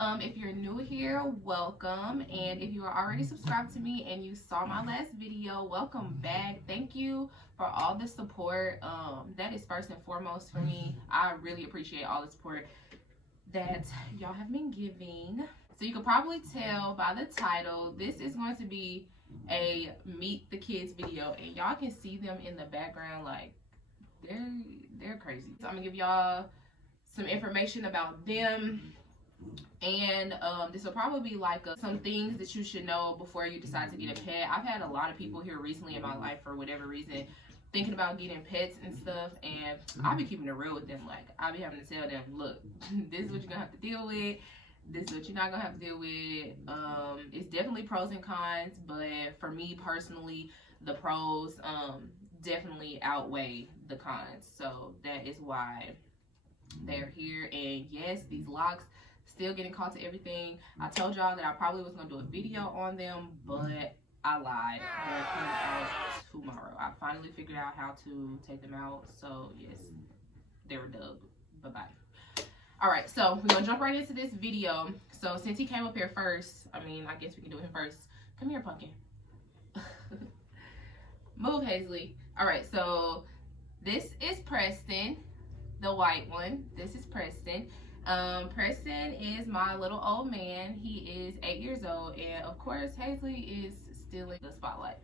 If you're new here, welcome. And if you are already subscribed to me and you saw my last video, welcome back. Thank you for all the support. That is first and foremost for me. I really appreciate all the support that y'all have been giving. So you can probably tell by the title, this is going to be a meet the kids video, and y'all can see them in the background. Like they're crazy. So I'm gonna give y'all some information about them, and this will probably be like some things that you should know before you decide to get a pet. I've had a lot of people here recently in my life, for whatever reason, thinking about getting pets and stuff, and I be keeping it real with them. Like, I be having to tell them, look, this is what you're gonna have to deal with, this is what you're not gonna have to deal with. It's definitely pros and cons, but for me personally, the pros definitely outweigh the cons, so that is why they're here. And yes, these locks still getting caught to everything. I told y'all that I probably was gonna do a video on them, but I lied. They're coming out tomorrow. I finally figured out how to take them out, so yes, they were dubbed. Bye-bye. All right, so we're gonna jump right into this video. So since he came up here first, I guess we can do him first. Come here, Pumpkin. Move, Hazley. All right, so this is Preston, the white one. This is Preston. Preston is my little old man. He is 8 years old, and of course Hazley is still in the spotlight.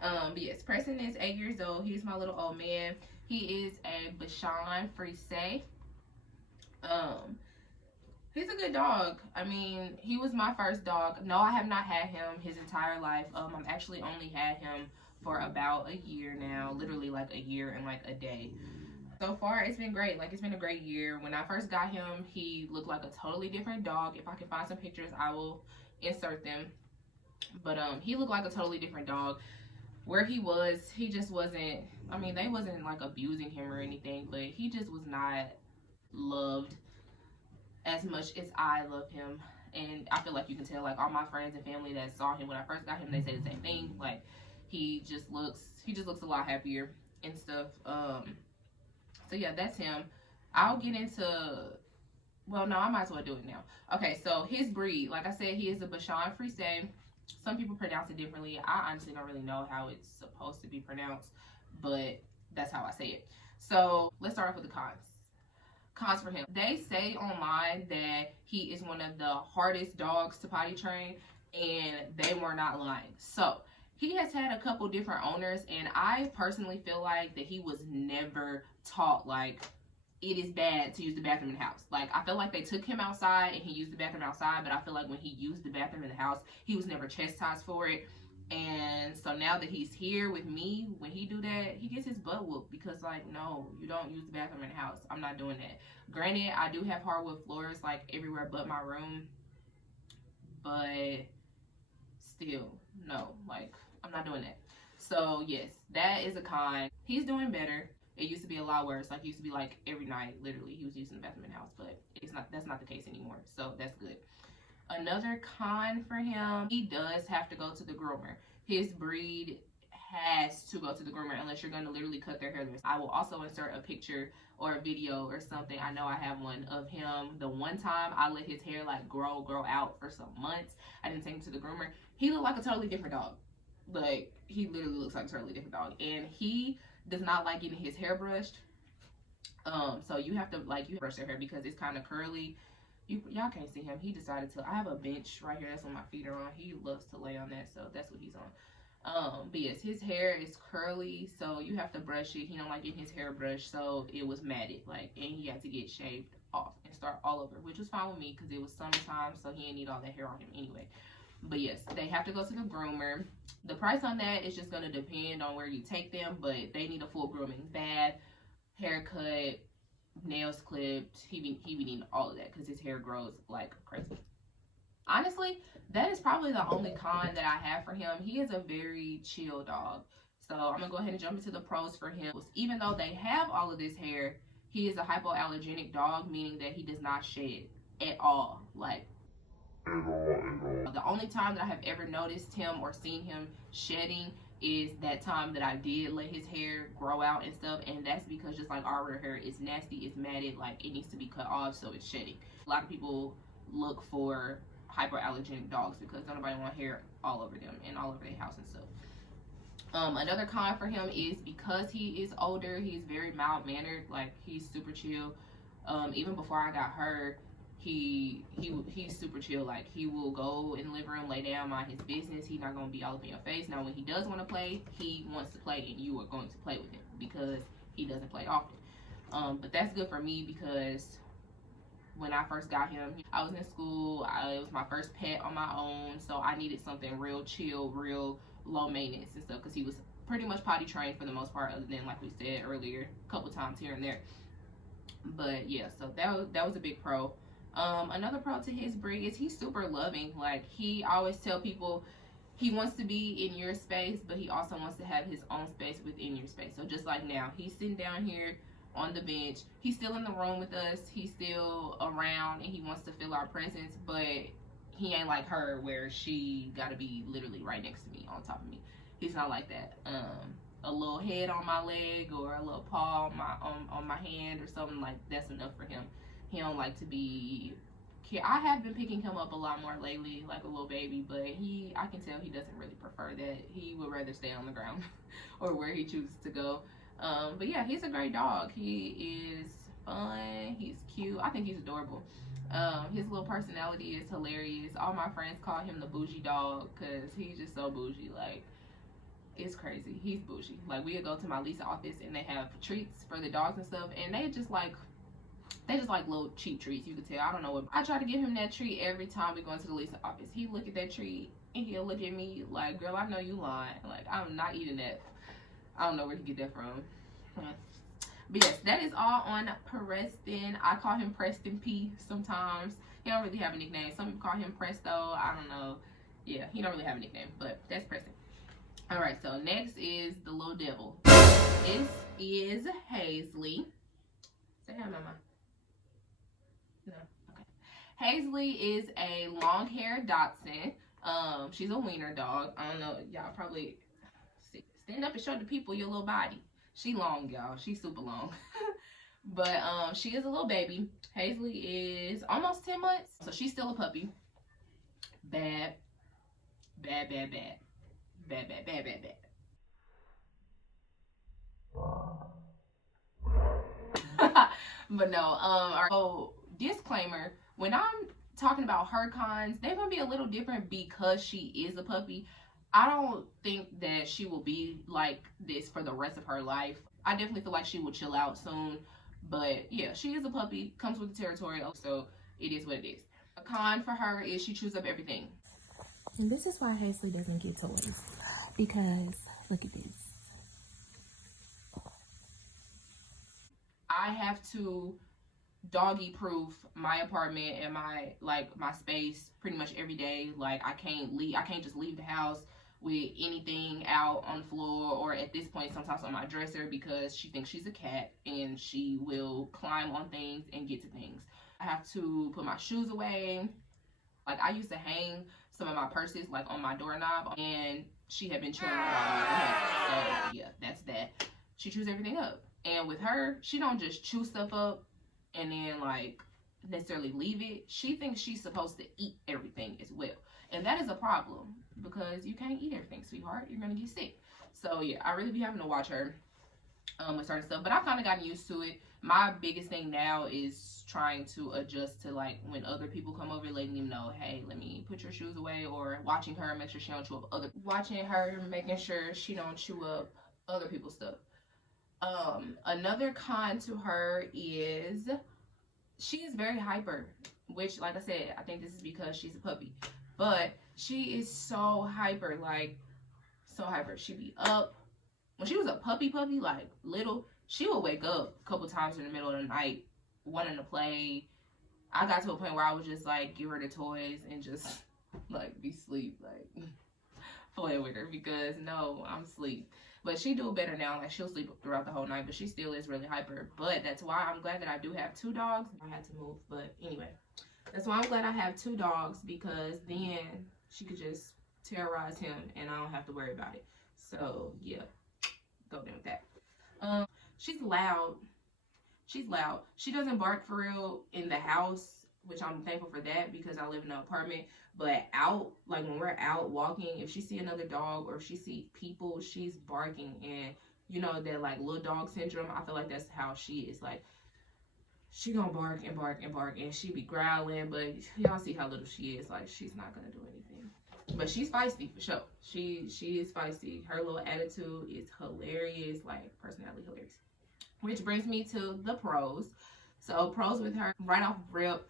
But yes, Preston is 8 years old. He's my little old man. He is a Bichon Frise. He's a good dog. He was my first dog. No, I have not had him his entire life. I've actually only had him for about a year now, literally like a year and like a day. So far, it's been great. Like, it's been a great year. When I first got him, he looked like a totally different dog. If I can find some pictures, I will insert them. But he looked like a totally different dog. Where he was, he just wasn't, they wasn't like abusing him or anything, but he just was not loved as much as I love him. And I feel like you can tell, like, all my friends and family that saw him when I first got him, they say the same thing. Like, he just looks a lot happier and stuff. So yeah, that's him. I'll get into, well, no, I might as well do it now. Okay, so his breed, like I said, he is a Bichon Frise. Some people pronounce it differently. I honestly don't really know how it's supposed to be pronounced, but that's how I say it. So let's start off with the cons. Cons for him. They say online that he is one of the hardest dogs to potty train, and they were not lying. So he has had a couple different owners, and I personally feel like that he was never taught, like, it is bad to use the bathroom in the house. Like, I feel like they took him outside and he used the bathroom outside, but I feel like when he used the bathroom in the house, he was never chastised for it. And so now that he's here with me, when he do that, he gets his butt whooped, because, like, no, you don't use the bathroom in the house. I'm not doing that. Granted, I do have hardwood floors, like, everywhere but my room, but still, no, like, I'm not doing that. So yes, that is a con. He's doing better. It used to be a lot worse. Like, it used to be like every night, literally, he was using the bathroom in the house, but that's not the case anymore. So that's good. Another con for him, he does have to go to the groomer. His breed has to go to the groomer unless you're going to literally cut their hair. I will also insert a picture or a video or something. I know I have one of him. The one time I let his hair like grow out for some months, I didn't take him to the groomer. He looked like a totally different dog. Like, he literally looks like a totally different dog, and he does not like getting his hair brushed. So you have to, like, you brush their hair because it's kind of curly. Y'all can't see him. He decided to, I have a bench right here, that's what my feet are on. He loves to lay on that, so that's what he's on. But yes, his hair is curly, so you have to brush it. He don't like getting his hair brushed, so it was matted, like, and he had to get shaved off and start all over, which was fine with me because it was summertime, so he didn't need all that hair on him anyway. But yes, they have to go to the groomer. The price on that is just going to depend on where you take them, but they need a full grooming. Bath, haircut, nails clipped. He be needing all of that because his hair grows like crazy. Honestly, that is probably the only con that I have for him. He is a very chill dog. So I'm going to go ahead and jump into the pros for him. Even though they have all of this hair, he is a hypoallergenic dog, meaning that he does not shed at all. Like, the only time that I have ever noticed him or seen him shedding is that time that I did let his hair grow out and stuff, and that's because just like our real hair is nasty, it's matted, like it needs to be cut off, so it's shedding. A lot of people look for hyperallergenic dogs because nobody want hair all over them and all over their house and stuff. Another con for him is because he is older, he's very mild mannered. Like, he's super chill. Even before I got her, he's super chill. Like, he will go in the living room, lay down, mind his business. He's not gonna be all up in your face. Now, when he does want to play, he wants to play, and you are going to play with him because he doesn't play often. But that's good for me because when I first got him, I was in school. It was my first pet on my own, so I needed something real chill, real low maintenance and stuff because he was pretty much potty trained for the most part, other than, like we said earlier, a couple times here and there. But yeah, so that was a big pro. Another pro to his breed is he's super loving. Like, he always tell people he wants to be in your space, but he also wants to have his own space within your space. So just like now, he's sitting down here on the bench. He's still in the room with us. He's still around, and he wants to feel our presence, but he ain't like her where she got to be literally right next to me, on top of me. He's not like that. A little head on my leg or a little paw on my hand or something, like, that's enough for him. He don't like to be. I have been picking him up a lot more lately, like a little baby, but I can tell he doesn't really prefer that. He would rather stay on the ground or where he chooses to go. But yeah, he's a great dog. He is fun. He's cute. I think he's adorable. His little personality is hilarious. All my friends call him the bougie dog because he's just so bougie. Like, it's crazy. He's bougie. Like, we'll go to my lease office and they have treats for the dogs and stuff, and they just like little cheap treats. You can tell. I don't know what. I try to give him that treat every time we go into the lease office. He look at that treat and he'll look at me like, girl, I know you lying. Like, I'm not eating that. I don't know where to get that from. But yes, that is all on Preston. I call him Preston P sometimes. He don't really have a nickname. Some people call him Presto. I don't know. Yeah, he don't really have a nickname, but that's Preston. All right, so next is the little devil. This is Hazley. Say hi, mama. No. Okay. Hazley is a long-haired Dachshund. She's a wiener dog. I don't know. Y'all probably stand up and show the people your little body. She long, y'all. She's super long. But she is a little baby. Hazley is almost 10 months, so she's still a puppy. Bad. Bad, bad, bad. Bad, bad, bad, bad, bad. But no, alright. So, disclaimer, when I'm talking about her cons, they're gonna be a little different because she is a puppy. I don't think that she will be like this for the rest of her life. I definitely feel like she will chill out soon. But yeah, she is a puppy, comes with the territory, so it is what it is. A con for her is she chews up everything. And this is why Hazley doesn't get toys. Because, look at this. I have to doggy proof my apartment and my space pretty much every day. Like, I can't just leave the house with anything out on the floor, or at this point sometimes on my dresser, because she thinks she's a cat and she will climb on things and get to things. I have to put my shoes away. Like, I used to hang some of my purses like on my doorknob, and she had been chewing up all my so yeah, that's that. She chews everything up. And with her, she don't just chew stuff up and then like necessarily leave it. She thinks she's supposed to eat everything as well. And that is a problem because you can't eat everything, sweetheart. You're gonna get sick. So yeah, I really be having to watch her with certain stuff, but I've kind of gotten used to it. My biggest thing now is trying to adjust to, like, when other people come over, letting them know, hey, let me put your shoes away, or watching her, make sure she don't chew up making sure she don't chew up other people's stuff. Another con to her is she is very hyper, which, like I said, I think this is because she's a puppy, but she is so hyper, like, so hyper. She be up. When she was a puppy, like little, she would wake up a couple times in the middle of the night wanting to play. I got to a point where I would just like give her the toys and just like be asleep, like play with her, because no, I'm asleep. But she do better now. Like, she'll sleep throughout the whole night, but she still is really hyper. But that's why I'm glad that I do have 2 dogs. I had to move, but anyway, that's why I'm glad I have 2 dogs, because then she could just terrorize him and I don't have to worry about it. So yeah, go down with that. She's loud. She doesn't bark for real in the house. which I'm thankful for that because I live in an apartment. But out, like when we're out walking, if she see another dog or if she see people, she's barking. And you know that like little dog syndrome, I feel like that's how she is. Like she gonna bark and bark and bark and she be growling, but y'all see how little she is. Like she's not gonna do anything. But she's feisty for sure. She is feisty. Her little attitude is hilarious, like personality hilarious. Which brings me to the pros. So pros with her, right off rip,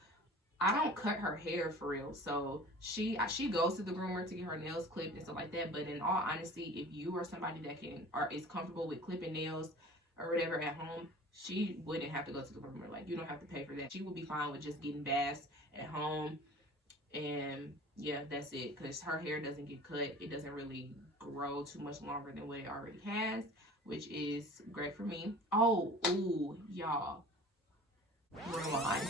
I don't cut her hair for real. So she goes to the groomer to get her nails clipped and stuff like that. But in all honesty, if you are somebody that can or is comfortable with clipping nails or whatever at home, she wouldn't have to go to the groomer. Like you don't have to pay for that. She would be fine with just getting baths at home. And yeah, that's it. Because her hair doesn't get cut. It doesn't really grow too much longer than what it already has, which is great for me. Oh, ooh, y'all. Rewind.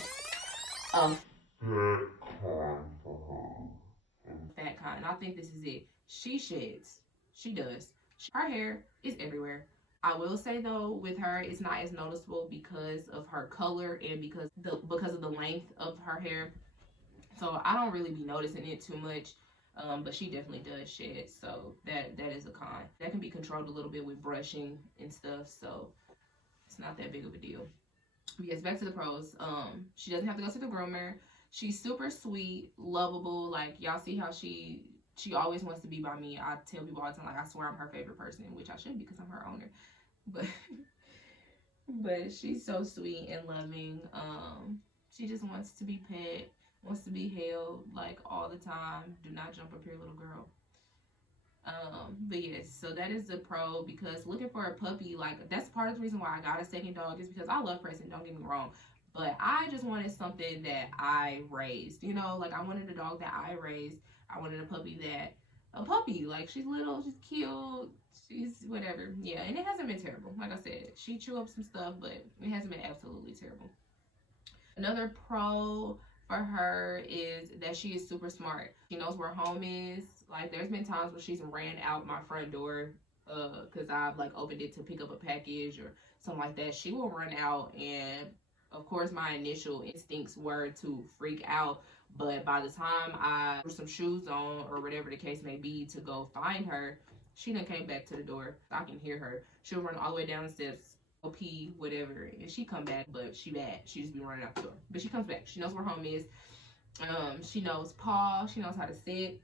Fat con for her. Fat con. I think this is it. She sheds. She does. Her hair is everywhere. I will say though, with her, it's not as noticeable because of her color and because of the length of her hair. So I don't really be noticing it too much. But she definitely does shed. So that is a con. That can be controlled a little bit with brushing and stuff. So it's not that big of a deal. But yes, back to the pros. She doesn't have to go to the groomer. She's super sweet, lovable. Like y'all see how she always wants to be by me. I tell people all the time, like I swear I'm her favorite person, which I should because I'm her owner. But but she's so sweet and loving. She just wants to be pet, wants to be held like all the time. Do not jump up here, little girl. But yes, so that is the pro because looking for a puppy, like that's part of the reason why I got a second dog is because I love Preston, don't get me wrong. But I just wanted something that I raised, you know, like I wanted a dog that I raised. I wanted a puppy, like she's little, she's cute, she's whatever. Yeah, and it hasn't been terrible. Like I said, she chew up some stuff, but it hasn't been absolutely terrible. Another pro for her is that she is super smart. She knows where home is. Like there's been times where she's ran out my front door because I've like opened it to pick up a package or something like that. She will run out, and of course my initial instincts were to freak out, but by the time I put some shoes on or whatever the case may be to go find her, she done came back to the door. I can hear her. She'll run all the way down the steps, pee, whatever, and she come back, but she bad. She just be running out the door. But she comes back. She knows where home is. She knows paw. She knows how to sit.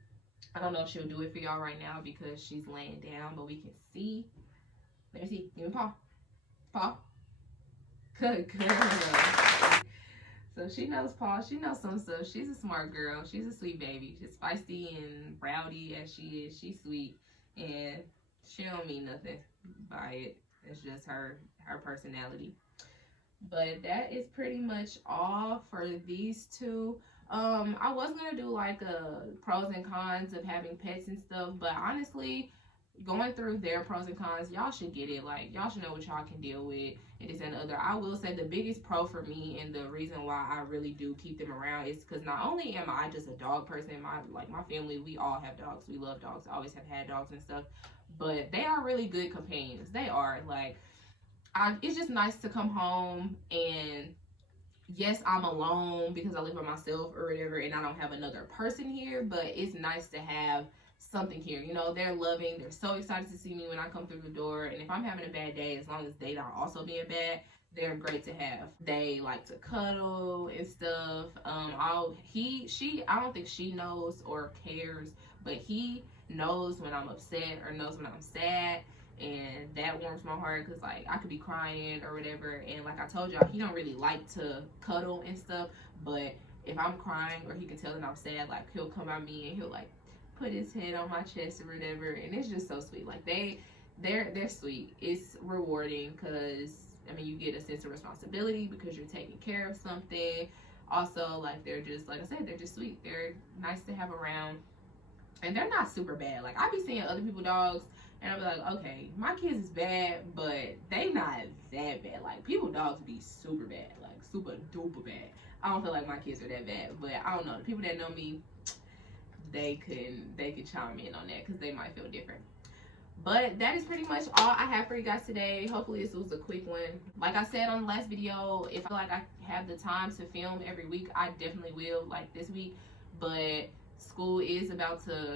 I don't know if she'll do it for y'all right now because she's laying down, but we can see. Let me see. Give me paw. Paw. Good girl. So she knows paw. She knows some stuff. She's a smart girl. She's a sweet baby. She's feisty and rowdy as she is. She's sweet, and she don't mean nothing by it. It's just her personality. But that is pretty much all for these two. I was gonna do like a pros and cons of having pets and stuff, but honestly, going through their pros and cons, y'all should get it. Like y'all should know what y'all can deal with and this and the other. I will say the biggest pro for me and the reason why I really do keep them around is because not only am I just a dog person, my family, we all have dogs. We love dogs. I always have had dogs and stuff. But they are really good companions. They are like it's just nice to come home and yes, I'm alone because I live by myself or whatever and I don't have another person here, but it's nice to have something here. You know, they're loving. They're so excited to see me when I come through the door. And if I'm having a bad day, as long as they not also being bad, they're great to have. They like to cuddle and stuff. I don't think she knows or cares, but he knows when I'm upset or knows when I'm sad. And that warms my heart because like I could be crying or whatever, and like I told y'all, he don't really like to cuddle and stuff, but if I'm crying or he can tell that I'm sad, like he'll come by me and he'll like put his head on my chest or whatever, and it's just so sweet. Like they're sweet. It's rewarding because I mean you get a sense of responsibility because you're taking care of something. Also, like they're just, like I said, they're just sweet. They're nice to have around, and they're not super bad. Like I be seeing other people's dogs and I'll be like, okay, my kids is bad, but they not that bad. Like people dogs be super bad, like super duper bad. I don't feel like my kids are that bad, but I don't know. The people that know me, they could chime in on that because they might feel different. But that is pretty much all I have for you guys today. Hopefully this was a quick one. Like I said on the last video, if I feel like I have the time to film every week, I definitely will, like this week. But school is about to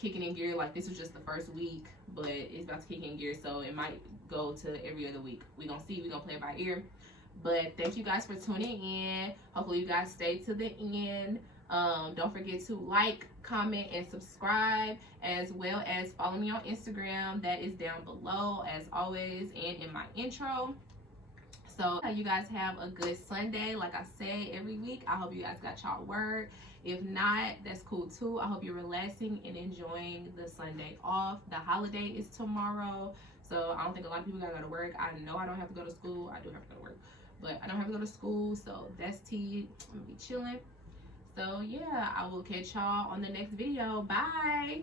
kick it in gear. Like, this was just the first week, but it's about to kick in gear, so it might go to every other week. We gonna see. We gonna play it by ear. But thank you guys for tuning in. Hopefully you guys stay to the end. Don't forget to like, comment, and subscribe, as well as follow me on Instagram. That is down below, as always, and in my intro. So you guys have a good Sunday. Like I say every week, I hope you guys got y'all word. If not, that's cool too. I hope you're relaxing and enjoying the Sunday off. The holiday is tomorrow, so I don't think a lot of people gotta go to work. I know I don't have to go to school. I do have to go to work, but I don't have to go to school, so that's tea. I'm gonna be chilling. So yeah, I will catch y'all on the next video. Bye.